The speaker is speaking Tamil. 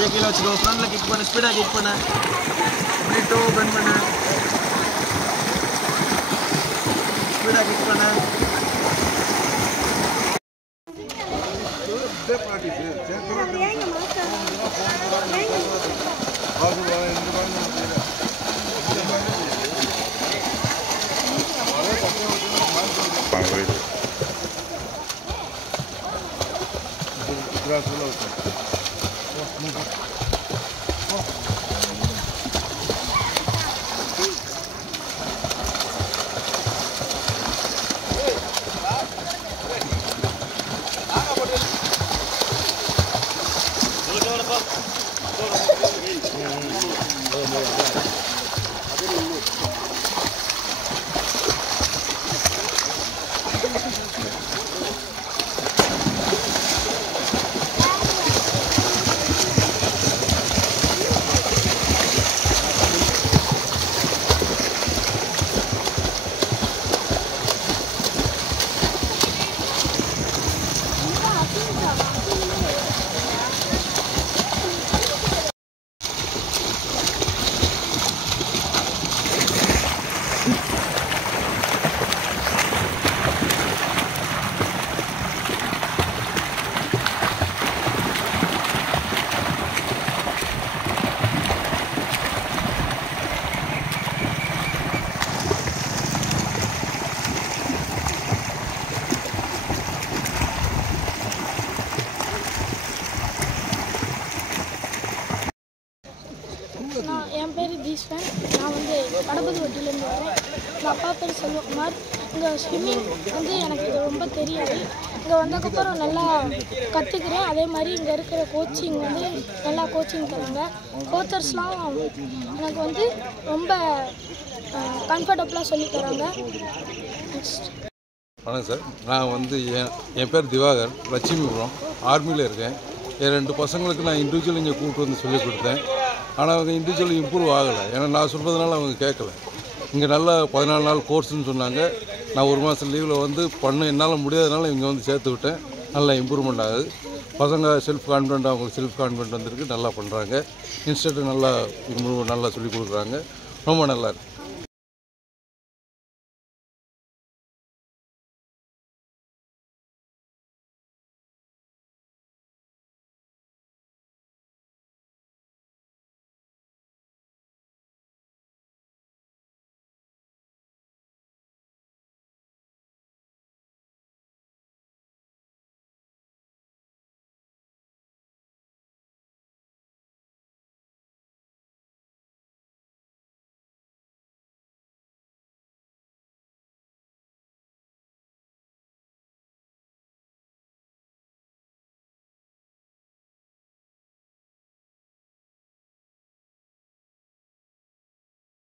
கையை கீழே வச்சுக்கோ. ஃப்ரண்ட்டில் கிக் பண்ணு, ஸ்பீடாக கிக் பண்ணு. அப்படியே டோ பெண்ட் பண்ணு, ஸ்பீடாக கிக் பண்ணு. என் பேர் தீஸ்வன். நான் வந்து கடப்பது வட்டியிலேருந்து வரேன். எங்கள் அப்பா பேர் செல்வகுமார். இங்கே ஸ்விம்மிங் வந்து எனக்கு இது ரொம்ப தெரியாது. இங்கே வந்ததுக்கப்புறம் நல்லா கற்றுக்கிறேன். அதே மாதிரி இங்கே இருக்கிற கோச்சிங் வந்து நல்லா கோச்சிங் தராங்க. கோச்சர்ஸ்லாம் எனக்கு வந்து ரொம்ப கம்ஃபர்டபுளாக சொல்லித் தராங்க. வணக்கம் சார். நான் வந்து என் பேர் திவாகர், லட்சுமிபுரம், ஆர்மியில் இருக்கேன். என் 2 பசங்களுக்கு நான் இண்டிவிஜுவல் இங்கே கூப்பிட்டு வந்து சொல்லிக் கொடுத்தேன். ஆனால் அவங்க இண்டிவிஜுவல் இம்ப்ரூவ் ஆகலை. ஏன்னா நான் சொல்கிறதுனால அவங்க கேட்கல. இங்கே நல்லா 14 நாள் கோர்ஸ்னு சொன்னாங்க. நான் 1 மாதம் லீவில் வந்து என்னால் முடியாதனால இங்கே வந்து சேர்த்து விட்டேன். நல்லா இம்ப்ரூவ்மெண்ட் ஆகுது. பசங்க செல்ஃப் கான்ஃபிடென்ட், அவங்களுக்கு செல்ஃப் கான்ஃபிடென்ட் வந்திருக்கு. நல்லா பண்ணுறாங்க. இன்ஸ்ட்ரக்டர் நல்லா இம்ப்ரூவ் நல்லா சொல்லிக் கொடுக்குறாங்க. ரொம்ப நல்லா இருக்குது.